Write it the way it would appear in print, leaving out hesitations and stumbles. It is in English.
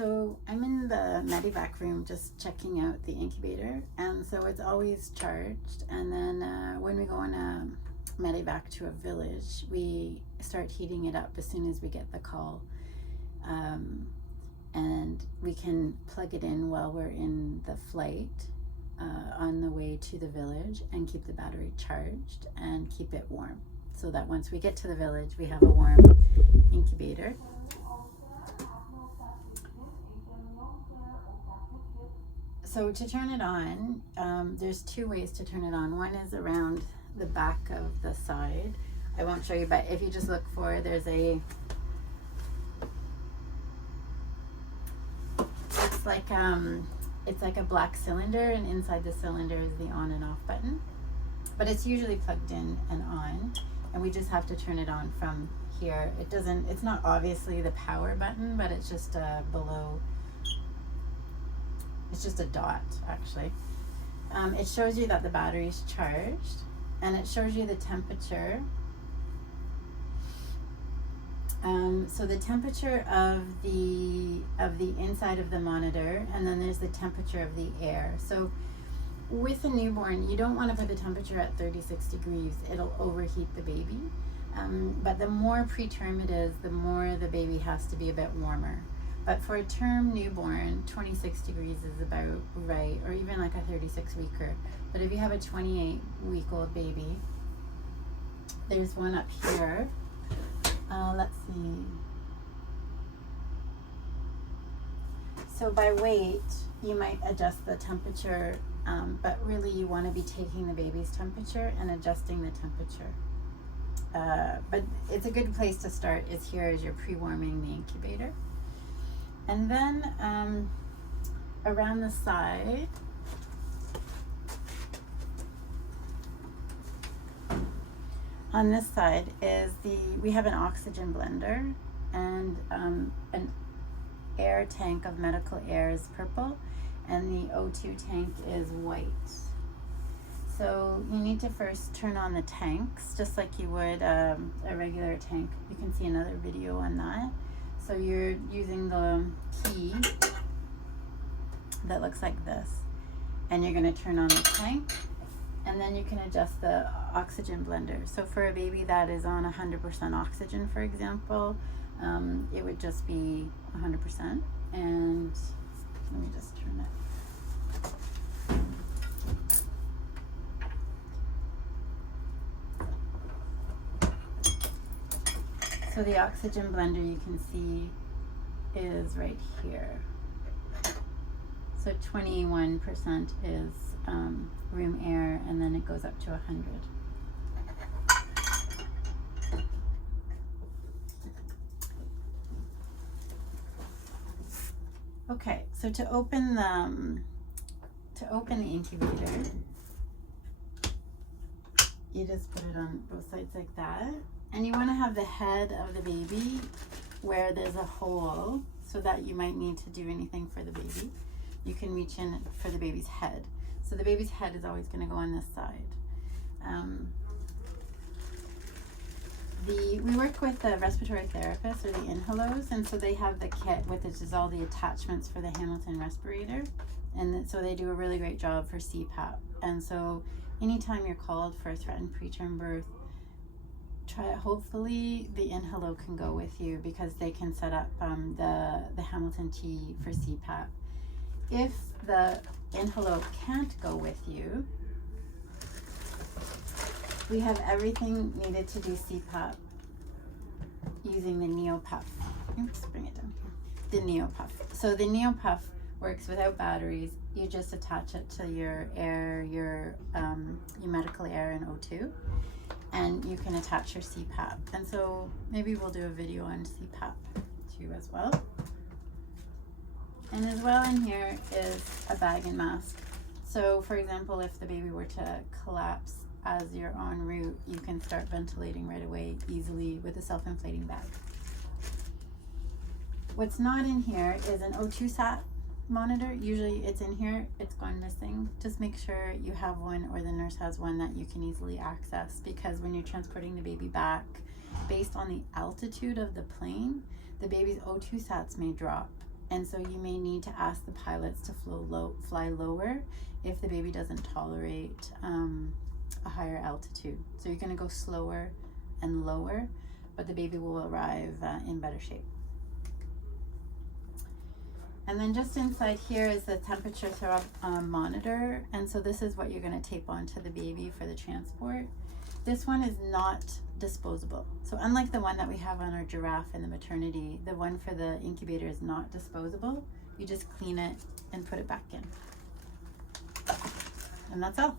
So I'm in the Medevac room just checking out the incubator, and so it's always charged. And then when we go on a Medevac to a village, we start heating it up as soon as we get the call. And we can plug it in while we're in the flight on the way to the village and keep the battery charged and keep it warm, so that once we get to the village, we have a warm incubator. So to turn it on, there's two ways to turn it on. One is around the back of the side. I won't show you, but if you just look for, there's a, it's like a black cylinder, and inside the cylinder is the on and off button. But it's usually plugged in and on, and we just have to turn it on from here. It's not obviously the power button, but it's just below. It's just a dot, actually. It shows you that the battery's charged, and it shows you the temperature. So the temperature of the inside of the monitor, and then there's the temperature of the air. So with a newborn, you don't want to put the temperature at 36 degrees. It'll overheat the baby. But the more preterm it is, the more the baby has to be a bit warmer. But for a term newborn, 26 degrees is about right, or even like a 36-weeker. But if you have a 28-week-old baby, there's one up here. Let's see. So by weight, you might adjust the temperature, but really you want to be taking the baby's temperature and adjusting the temperature. But it's a good place to start is here as you're pre-warming the incubator. And then around the side, on this side is we have an oxygen blender, and an air tank of medical air is purple, and the O2 tank is white. So you need to first turn on the tanks, just like you would a regular tank. You can see another video on that. So you're using the key that looks like this, and you're going to turn on the tank, and then you can adjust the oxygen blender. So for a baby that is on 100% oxygen, for example, it would just be 100%. And let me just turn it. So the oxygen blender, you can see, is right here. So 21% is room air, and then it goes up to 100. Okay, so to open the incubator, you just put it on both sides like that. And you want to have the head of the baby where there's a hole, so that you might need to do anything for the baby. You can reach in for the baby's head. So the baby's head is always going to go on this side. We work with the respiratory therapists, or the inhalos, and so they have the kit with which is all the attachments for the Hamilton respirator. And so they do a really great job for CPAP. And so anytime you're called for a threatened preterm birth, try it. Hopefully the inhalo can go with you, because they can set up the Hamilton T for CPAP. If the inhalo can't go with you, we have everything needed to do CPAP using the Neopuff. Oops, bring it down here. The Neopuff. So the Neopuff works without batteries. You just attach it to your air, your medical air and O2. And you can attach your CPAP. And so maybe we'll do a video on CPAP too as well. And as well in here is a bag and mask. So for example, if the baby were to collapse as you're en route, you can start ventilating right away easily with a self-inflating bag. What's not in here is an O2 sat monitor. Usually it's in here, it's gone missing. Just make sure you have one, or the nurse has one that you can easily access, because when you're transporting the baby back, based on the altitude of the plane, the baby's O2 sats may drop. And so you may need to ask the pilots to fly lower if the baby doesn't tolerate a higher altitude. So you're going to go slower and lower, but the baby will arrive in better shape. And then just inside here is the temperature thermometer. And so this is what you're going to tape onto the baby for the transport. This one is not disposable. So unlike the one that we have on our giraffe in the maternity, the one for the incubator is not disposable. You just clean it and put it back in. And that's all.